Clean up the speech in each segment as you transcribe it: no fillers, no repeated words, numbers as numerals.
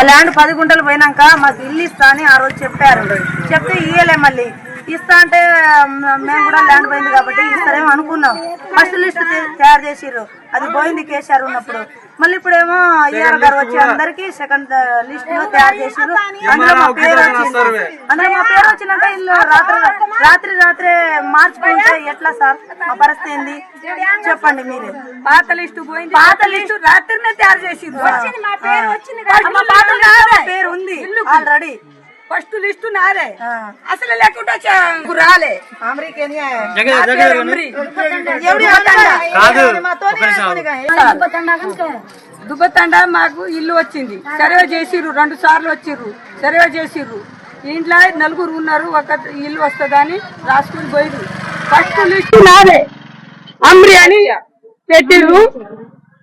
మా ల్యాండ్ 10 గుంటలు పోయినాక మాకు ఇల్లు ఇస్తా అని ఆ రోజు చెప్పారు. చెప్తే ఇయ్యలే. మళ్ళీ ఇస్తా అంటే మేము కూడా ల్యాండ్ పోయింది కాబట్టి ఇస్తారేమో అనుకున్నాం. ఫస్ట్ లిస్ట్ తయారు చేసిర్రు, అది పోయింది కేసీఆర్ ఉన్నప్పుడు. మళ్ళీ ఇప్పుడేమో ఈఆర్ గారు వచ్చి అందరికి సెకండ్ లిస్ట్ లో తయారు చేసిర్రు. అందులో మా పేరు వచ్చింది. వచ్చినాక ఇల్లు రాత్రి మార్చుకుంటే ఎట్లా సార్? మా పరిస్థితి ఏంది చెప్పండి మీరే. పాత లిస్టు పోయింది, పాత లిస్టు రాత్రినే తయారు చేసింది. పేరు ఉంది ఆల్రెడీ. ఫస్ట్ లిస్టు నాదే, అసలు లేకుండా రాలే. దుబ్బతండ మాకు ఇల్లు వచ్చింది, సర్వే చేసిర్రు. 2 సార్లు వచ్చిర్రు, సర్వే చేసిర్రు. ఇంట్లో 4 ఉన్నారు, ఒక ఇల్లు వస్తుందని రాసుకుని పోయిర్రు. ఫస్ట్ లిస్టు నాదే, అమ్రి అని పెట్టిర్రు.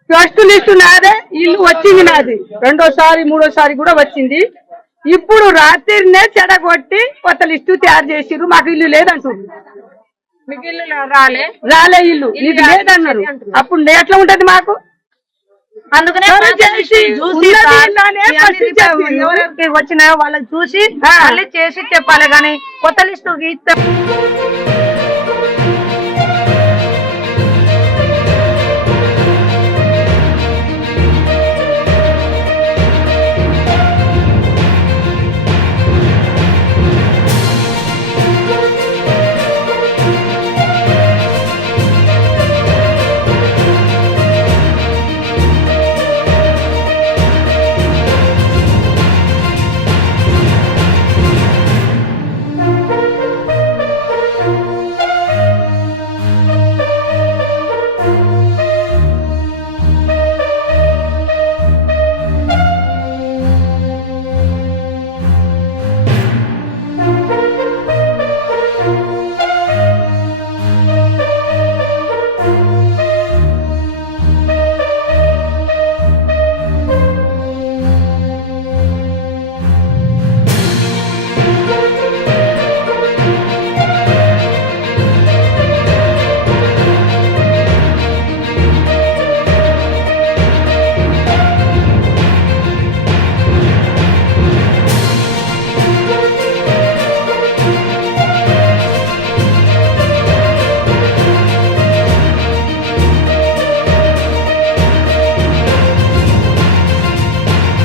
ఫస్ట్ లిస్టు నాదే, ఇల్లు వచ్చింది నాది. 2సారి 3సారి కూడా వచ్చింది. ఇప్పుడు రాత్రినే చెడగొట్టి కొత్త లిస్టు తయారు చేసిర్రు. మాకు ఇల్లు లేదంటారు. రాలే ఇల్లు నీకు లేదన్నారు. అప్పుడు ఎట్లా ఉంటది మాకు? అందుకనే వచ్చిన వాళ్ళకి చూసి మళ్ళీ చేసి చెప్పాలి. కానీ కొత్త లిస్టు